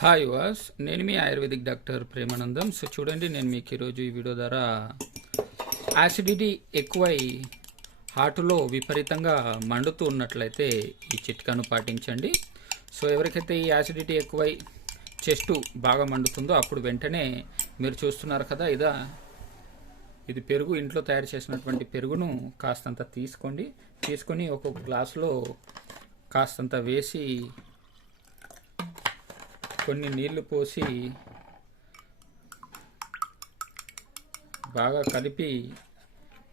Hi వాస్ నేను మీ ఆయుర్వేదిక్ డాక్టర్ ప్రేమానందం. సో చూడండి నేను మీకు ఈరోజు ఈ వీడియో ద్వారా యాసిడిటీ ఎక్కువై హార్ట్లో విపరీతంగా మండుతూ ఉన్నట్లయితే ఈ చిట్కాను పాటించండి. సో ఎవరికైతే ఈ యాసిడిటీ ఎక్కువై చెస్ట్ బాగా మండుతుందో అప్పుడు వెంటనే మీరు చూస్తున్నారు కదా ఇదా ఇది పెరుగు. ఇంట్లో తయారు చేసినటువంటి పెరుగును కాస్తంత తీసుకోండి. తీసుకొని ఒక్కొక్క గ్లాసులో కాస్తంత వేసి కొన్ని నీళ్ళు పోసి బాగా కలిపి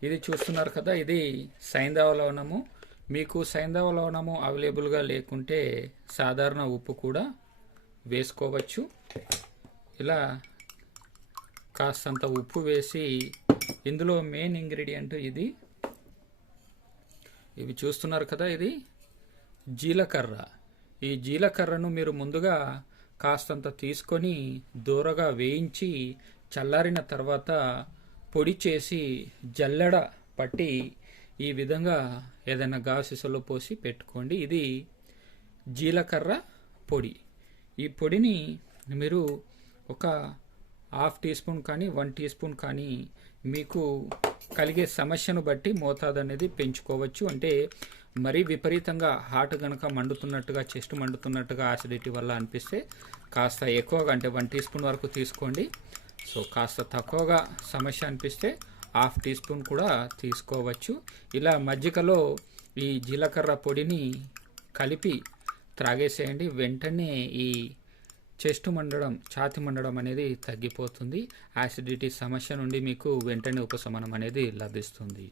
ఇది చూస్తున్నారు కదా ఇది సైంధవ లవణము. మీకు సైంధవ లవణము అవైలబుల్గా లేకుంటే సాధారణ ఉప్పు కూడా వేసుకోవచ్చు. ఇలా కాస్తంత ఉప్పు వేసి ఇందులో మెయిన్ ఇంగ్రీడియంట్ ఇది. ఇవి చూస్తున్నారు కదా ఇది జీలకర్ర. ఈ జీలకర్రను మీరు ముందుగా కాస్తంత తీసుకొని దూరగా వేయించి చల్లారిన తర్వాత పొడి చేసి జల్లెడ పట్టి ఈ విధంగా ఏదైనా గాసిసలో పోసి పెట్టుకోండి. ఇది జీలకర్ర పొడి. ఈ పొడిని మీరు ఒక హాఫ్ టీ స్పూన్ కానీ వన్ టీ స్పూన్ కానీ మీకు కలిగే సమస్యను బట్టి మోతాదు అనేది పెంచుకోవచ్చు. అంటే మరీ విపరీతంగా హార్ట్ కనుక మండుతున్నట్టుగా చెస్ట్ మండుతున్నట్టుగా ఆసిడిటీ వల్ల అనిపిస్తే కాస్త ఎక్కువగా అంటే వన్ టీ స్పూన్ వరకు తీసుకోండి. సో కాస్త తక్కువగా సమస్య అనిపిస్తే హాఫ్ టీ స్పూన్ కూడా తీసుకోవచ్చు. ఇలా మజ్జిగలో ఈ జీలకర్ర పొడిని కలిపి త్రాగేసేయండి. వెంటనే ఈ చెస్ట్ మండడం ఛాతి మండడం అనేది తగ్గిపోతుంది. యాసిడిటీ సమస్య నుండి మీకు వెంటనే ఉపశమనం అనేది లభిస్తుంది.